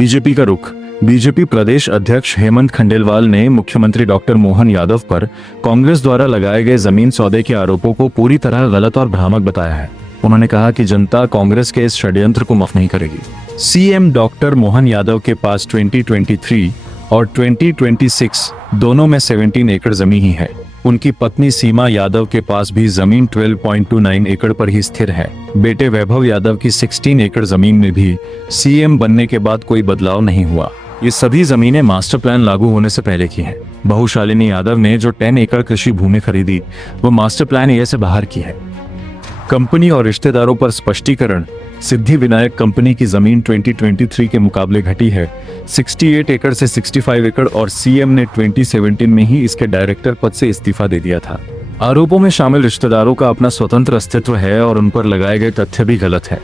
BJP का रुख। BJP प्रदेश अध्यक्ष हेमंत खंडेलवाल ने मुख्यमंत्री डॉक्टर मोहन यादव पर कांग्रेस द्वारा लगाए गए जमीन सौदे के आरोपों को पूरी तरह गलत और भ्रामक बताया है। उन्होंने कहा कि जनता कांग्रेस के इस षड्यंत्र को माफ नहीं करेगी। सीएम डॉक्टर मोहन यादव के पास 2023 और 2026 दोनों में 17 एकड़ जमीन ही है। उनकी पत्नी सीमा यादव के पास भी जमीन 12.29 एकड़ पर ही स्थिर है। बेटे वैभव यादव की 16 एकड़ जमीन में भी सीएम बनने के बाद कोई बदलाव नहीं हुआ। ये सभी जमीनें मास्टर प्लान लागू होने से पहले की हैं। बहुशालिनी यादव ने जो 10 एकड़ कृषि भूमि खरीदी वो मास्टर प्लान ए से बाहर की है। कंपनी और रिश्तेदारों पर स्पष्टीकरण। सिद्धि विनायक कंपनी की जमीन 2023 के मुकाबले घटी है 68 एकड़ से 65 एकड़ और सीएम ने 2017 में ही इसके डायरेक्टर पद से इस्तीफा दे दिया था। आरोपों में शामिल रिश्तेदारों का अपना स्वतंत्र अस्तित्व है और उन पर लगाए गए तथ्य भी गलत है।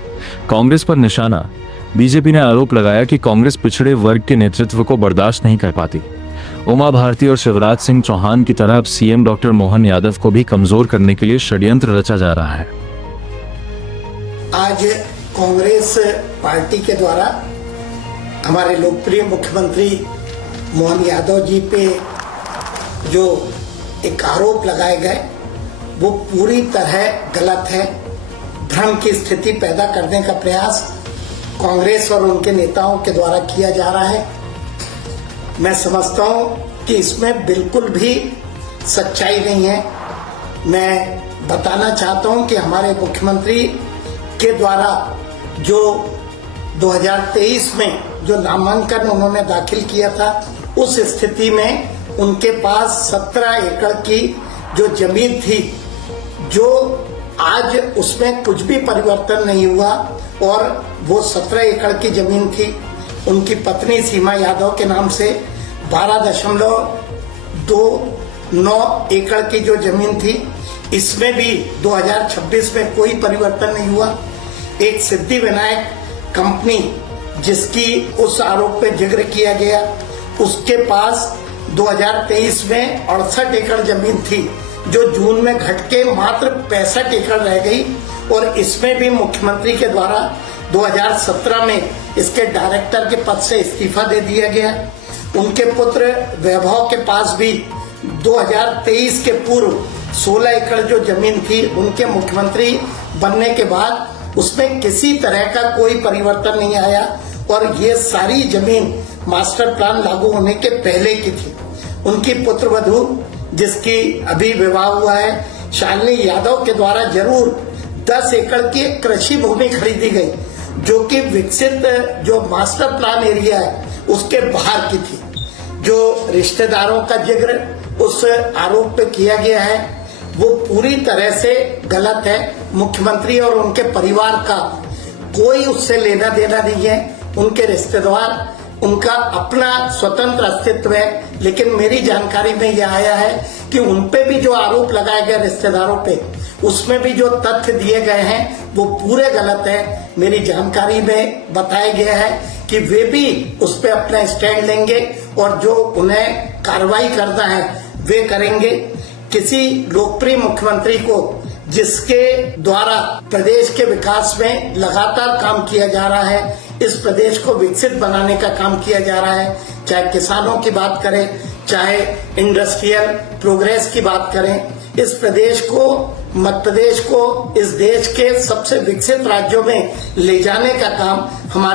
कांग्रेस पर निशाना। बीजेपी ने आरोप लगाया कि कांग्रेस पिछड़े वर्ग के नेतृत्व को बर्दाश्त नहीं कर पाती। उमा भारती और शिवराज सिंह चौहान की तरह अब सीएम डॉक्टर मोहन यादव को भी कमजोर करने के लिए षड्यंत्र रचा जा रहा है। आज कांग्रेस पार्टी के द्वारा हमारे लोकप्रिय मुख्यमंत्री मोहन यादव जी पे जो एक आरोप लगाए गए वो पूरी तरह गलत है। भ्रम की स्थिति पैदा करने का प्रयास कांग्रेस और उनके नेताओं के द्वारा किया जा रहा है। मैं समझता हूं कि इसमें बिल्कुल भी सच्चाई नहीं है। मैं बताना चाहता हूं कि हमारे मुख्यमंत्री के द्वारा जो 2023 में जो नामांकन उन्होंने दाखिल किया था उस स्थिति में उनके पास 17 एकड़ की जो जमीन थी, जो आज उसमें कुछ भी परिवर्तन नहीं हुआ और वो 17 एकड़ की जमीन थी। उनकी पत्नी सीमा यादव के नाम से 12.29 एकड़ की जो जमीन थी, इसमें भी 2026 में कोई परिवर्तन नहीं हुआ। एक सिद्धि विनायक कंपनी जिसकी उस आरोप पे जिक्र किया गया, उसके पास 2023 में 68 एकड़ जमीन थी जो जून में घट के मात्र 65 एकड़ रह गई और इसमें भी मुख्यमंत्री के द्वारा 2017 में इसके डायरेक्टर के पद से इस्तीफा दे दिया गया। उनके पुत्र वैभव के पास भी 2023 के पूर्व 16 एकड़ जो जमीन थी, उनके मुख्यमंत्री बनने के बाद उसमें किसी तरह का कोई परिवर्तन नहीं आया और ये सारी जमीन मास्टर प्लान लागू होने के पहले की थी। उनकी पुत्रवधू जिसकी अभी विवाह हुआ है, शालिनी यादव के द्वारा जरूर 10 एकड़ की कृषि भूमि खरीदी गई जो कि विकसित जो मास्टर प्लान एरिया है उसके बाहर की थी। जो रिश्तेदारों का जिक्र उस आरोप पे किया गया है वो पूरी तरह से गलत है। मुख्यमंत्री और उनके परिवार का कोई उससे लेना देना नहीं है। उनके रिश्तेदार, उनका अपना स्वतंत्र अस्तित्व है, लेकिन मेरी जानकारी में यह आया है कि उनपे भी जो आरोप लगाए गए रिश्तेदारों पे, उसमें भी जो तथ्य दिए गए हैं वो पूरे गलत है। मेरी जानकारी में बताया गया है कि वे भी उस पर अपना स्टैंड लेंगे और जो उन्हें कार्रवाई करना है वे करेंगे। किसी लोकप्रिय मुख्यमंत्री को जिसके द्वारा प्रदेश के विकास में लगातार काम किया जा रहा है, इस प्रदेश को विकसित बनाने का काम किया जा रहा है, चाहे किसानों की बात करें, चाहे इंडस्ट्रियल प्रोग्रेस की बात करें, इस प्रदेश को, मध्य प्रदेश को इस देश के सबसे विकसित राज्यों में ले जाने का काम हमारे